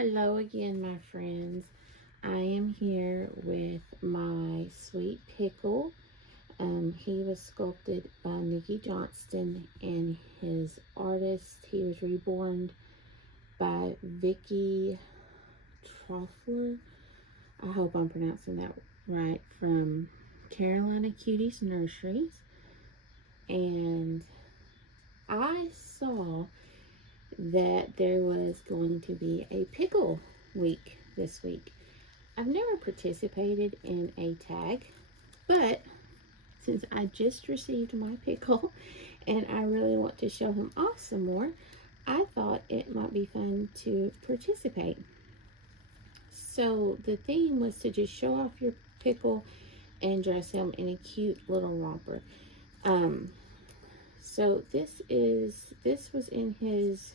Hello again, my friends. I am here with my sweet Pickle. He was sculpted by Nikki Johnston, and his artist, he was reborn by Vicky Troffler. I hope I'm pronouncing that right, from Carolina Cuties Nurseries. And I saw that there was going to be a pickle week this week. I've never participated in a tag, but since I just received my pickle and I really want to show him off some more, I thought it might be fun to participate. So the theme was to just show off your pickle and dress him in a cute little romper. So this was in his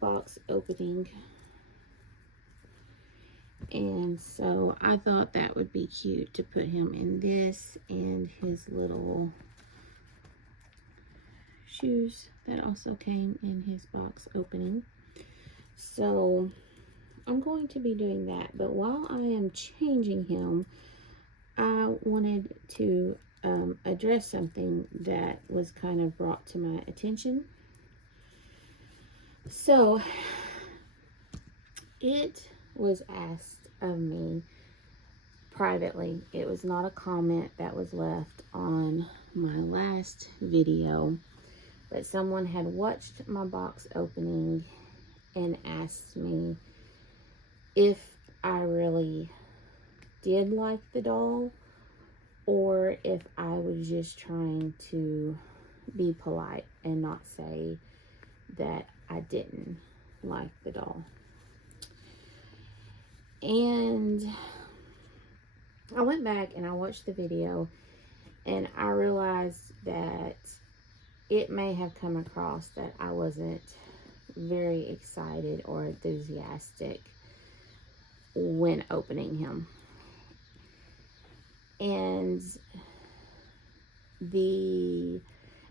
box opening, and so I thought that would be cute to put him in this and his little shoes that also came in his box opening. So I'm going to be doing that, but while I am changing him, I wanted to address something that was kind of brought to my attention. So it was asked of me privately. It was not a comment that was left on my last video, but someone had watched my box opening and asked me if I really did like the doll or if I was just trying to be polite and not say that I didn't like the doll. And I went back and I watched the video, and I realized that it may have come across that I wasn't very excited or enthusiastic when opening him. And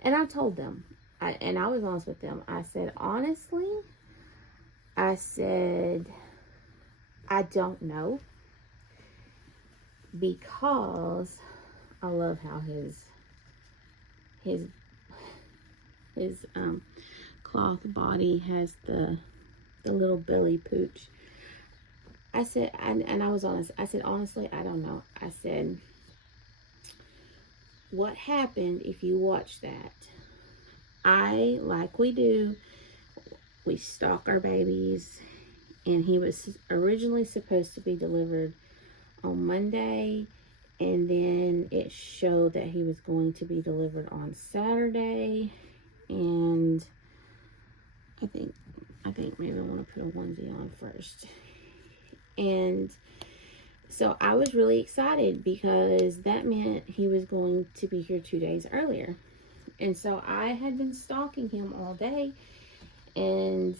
I told them, and I was honest with them. I said, honestly, I don't know, because I love how his cloth body has the little belly pooch. I said, and I was honest. I said, honestly, I don't know. I said, what happened if you watch that? Like we do, we stalk our babies, and he was originally supposed to be delivered on Monday, and then it showed that he was going to be delivered on Saturday, and I think maybe I want to put a onesie on first. And so I was really excited because that meant he was going to be here 2 days earlier. And so I had been stalking him all day, and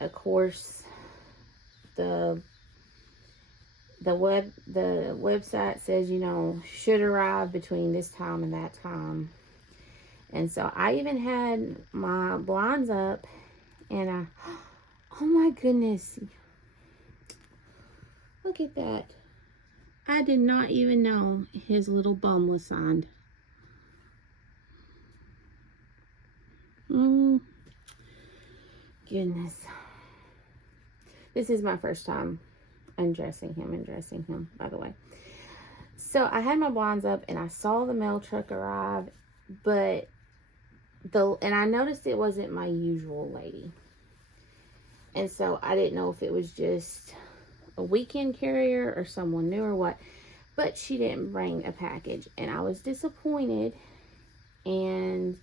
of course the website says, should arrive between this time and that time. And so I even had my blinds up, and oh my goodness, look at that. I did not even know his little bum was signed. Goodness. This is my first time undressing him, by the way. So I had my blinds up, and I saw the mail truck arrive, and I noticed it wasn't my usual lady. And so I didn't know if it was just a weekend carrier or someone new or what, but she didn't bring a package, and I was disappointed. And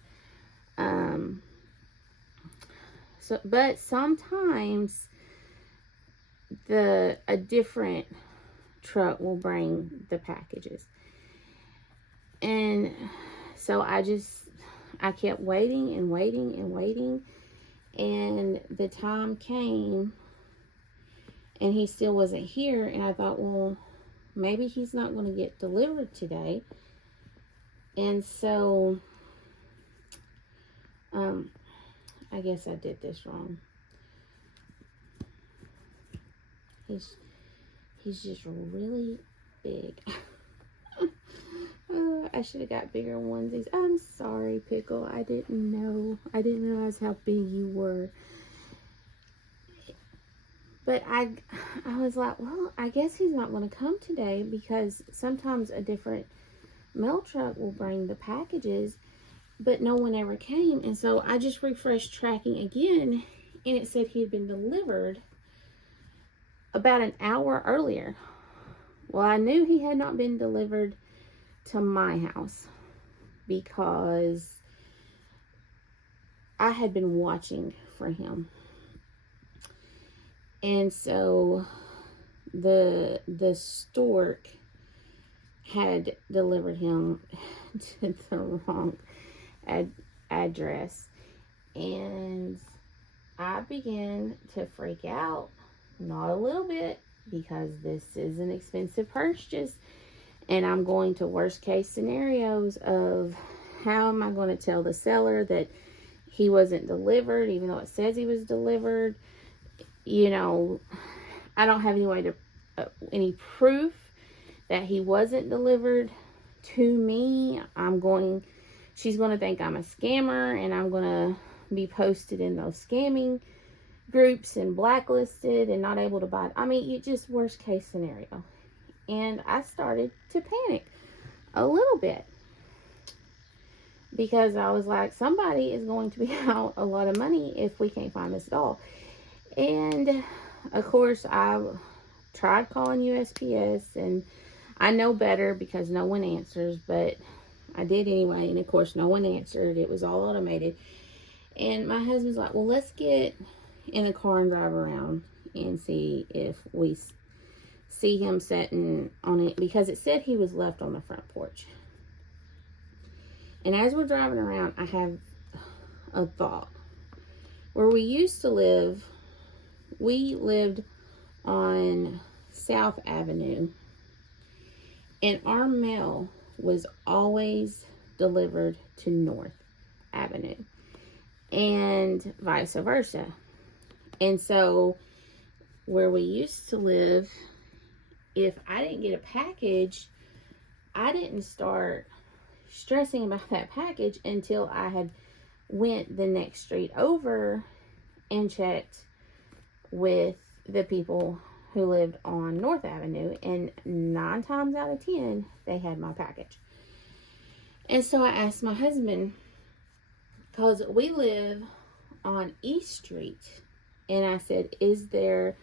but sometimes a different truck will bring the packages. And so I kept waiting and waiting and waiting, and the time came and he still wasn't here, and I thought, well, maybe he's not going to get delivered today. And so I guess I did this wrong. He's just really big. I should have got bigger onesies. I'm sorry, Pickle. I didn't know. I didn't realize how big you were. But I was like, well, I guess he's not going to come today because sometimes a different mail truck will bring the packages, but no one ever came. And so I just refreshed tracking again, and it said he had been delivered about an hour earlier. Well, I knew he had not been delivered to my house because I had been watching for him. And so the stork had delivered him to the wrong address. And I began to freak out, not a little bit, because this is an expensive purchase. And I'm going to worst case scenarios of how am I going to tell the seller that he wasn't delivered, even though it says he was delivered. You know, I don't have any way to, any proof that he wasn't delivered to me. She's going to think I'm a scammer, and I'm going to be posted in those scamming groups and blacklisted and not able to buy. I mean, it just worst case scenario. And I started to panic a little bit because I was like, somebody is going to be out a lot of money if we can't find this doll. And of course, I tried calling USPS, and I know better because no one answers, but I did anyway. And of course, no one answered. It was all automated. And my husband's like, well, let's get in the car and drive around and see if we see him sitting on it, because it said he was left on the front porch. And as we're driving around, I have a thought. Where we used to live, we lived on South Avenue, and our mail was always delivered to North Avenue, and vice versa. And so where we used to live, if I didn't get a package, I didn't start stressing about that package until I had went the next street over and checked with the people who lived on North Avenue, and 9 times out of 10 they had my package. And so I asked my husband, because we live on East Street, and I said, is there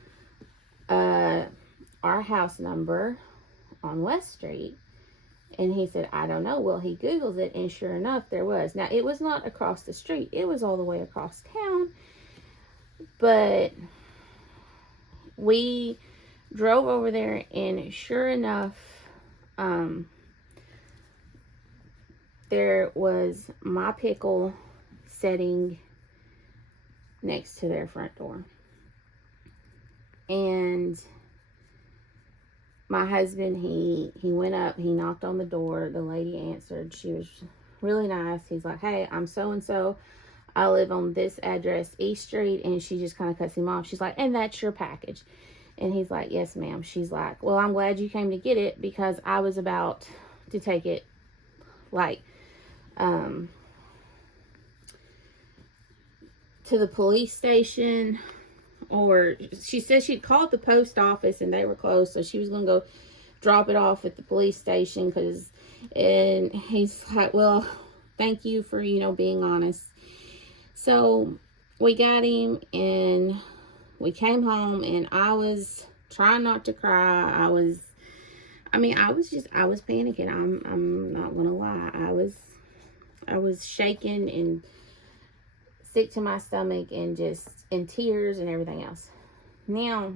our house number on West Street? And he said, I don't know. Well, he Googles it, and sure enough, there was. Now, it was not across the street. It was all the way across town. But we drove over there, and sure enough, there was my Pickle sitting next to their front door. And my husband, he went up, he knocked on the door. The lady answered. She was really nice. He's like, hey, I'm so-and-so. I live on this address, East Street. And she just kind of cuts him off. She's like, and that's your package. And he's like, yes, ma'am. She's like, well, I'm glad you came to get it, because I was about to take it, like, to the police station. Or she said she'd called the post office and they were closed, so she was going to go drop it off at the police station. And he's like, well, thank you for, being honest. So we got him, and we came home, and I was trying not to cry. I was panicking. I'm not going to lie. I was shaking and sick to my stomach and just in tears and everything else. Now,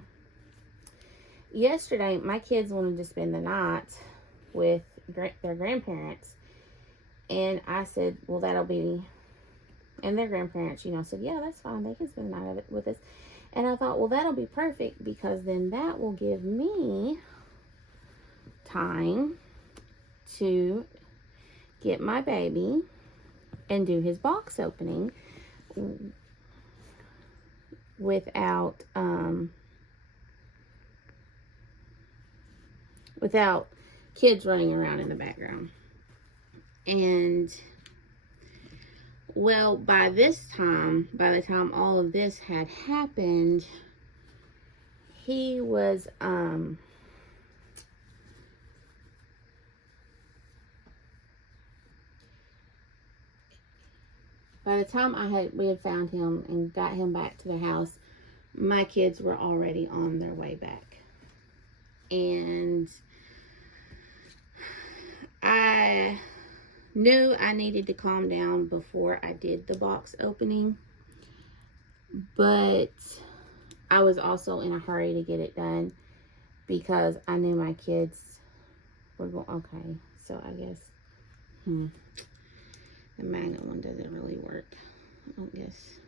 yesterday, my kids wanted to spend the night with their grandparents. And I said, well, that'll be, and their grandparents, said, yeah, that's fine. They can spend the night with us. And I thought, well, that'll be perfect, because then that will give me time to get my baby and do his box opening without without kids running around in the background. And well, by the time all of this had happened, he was by the time we had found him and got him back to the house, my kids were already on their way back. And I knew I needed to calm down before I did the box opening, but I was also in a hurry to get it done because I knew my kids were going. Okay, so I guess the magnet one doesn't really work, I guess.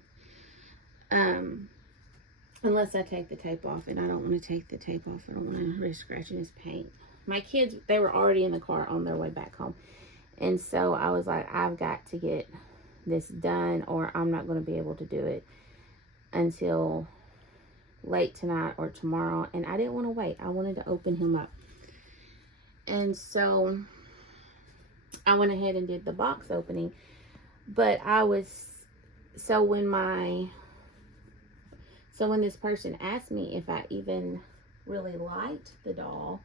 Unless I take the tape off, and I don't want to take the tape off. I don't want to risk scratching his paint. My kids, they were already in the car on their way back home. And so I was like, I've got to get this done or I'm not going to be able to do it until late tonight or tomorrow. And I didn't want to wait. I wanted to open him up. And so I went ahead and did the box opening. But when this person asked me if I even really liked the doll,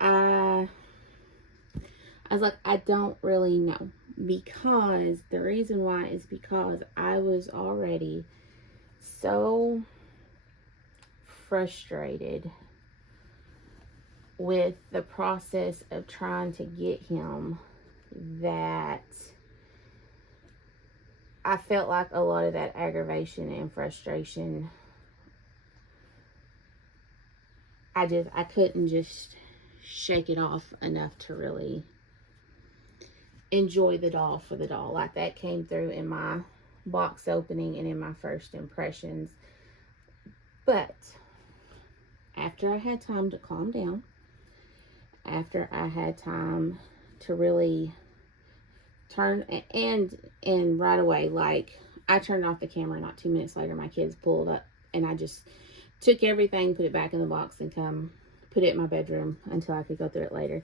I was like, I don't really know. Because the reason why is because I was already so frustrated with the process of trying to get him that I felt like a lot of that aggravation and frustration, I couldn't just shake it off enough to really enjoy the doll for the doll. Like that came through in my box opening and in my first impressions. But after I had time to calm down, after I had time to really turn and right away, like I turned off the camera, not 2 minutes later my kids pulled up and I just took everything, put it back in the box and put it in my bedroom until I could go through it later.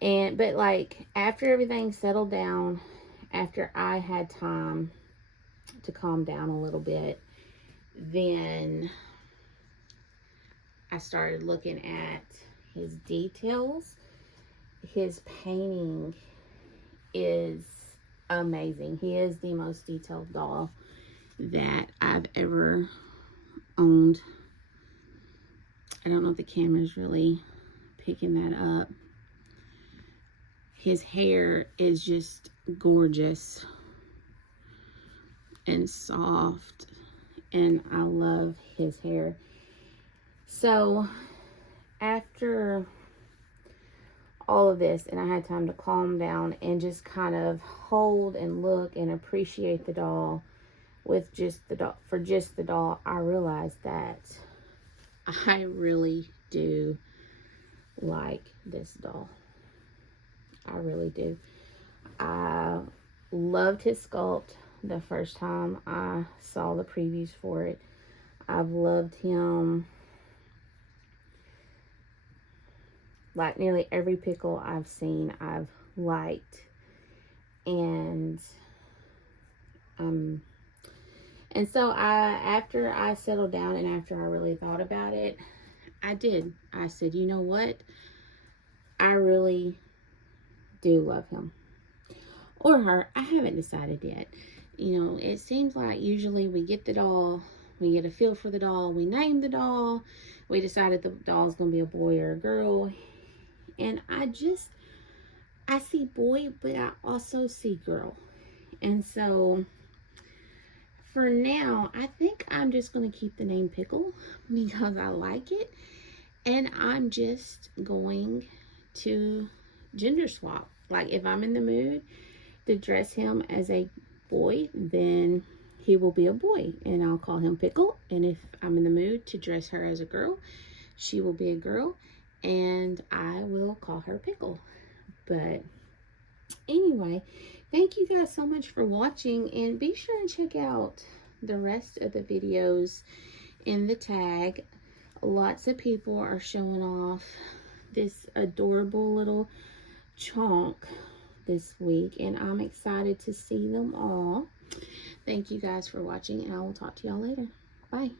But like after everything settled down, after I had time to calm down a little bit, then I started looking at his details. His painting is amazing. He is the most detailed doll that I've ever owned. I don't know if the camera's really picking that up. His hair is just gorgeous and soft, and I love his hair. So after all of this and I had time to calm down and just kind of hold and look and appreciate the doll with just the doll, I realized that I really do like this doll. I really do. I loved his sculpt the first time I saw the previews for it. I've loved him. Like nearly every Pickle I've seen, I've liked. And so after I settled down and after I really thought about it, I said, you know what? I really do love him. Or her. I haven't decided yet. You know, it seems like usually we get the doll, we get a feel for the doll, we name the doll, we decided the doll's going to be a boy or a girl. And I see boy, but I also see girl. And so for now, I think I'm just going to keep the name Pickle because I like it. And I'm just going to gender swap. Like if I'm in the mood to dress him as a boy, then he will be a boy and I'll call him Pickle. And if I'm in the mood to dress her as a girl, she will be a girl and I will call her Pickle. But anyway, thank you guys so much for watching, and be sure and check out the rest of the videos in the tag Lots of people are showing off this adorable little chunk this week, and I'm excited to see them all. Thank you guys for watching, and I will talk to y'all later. Bye.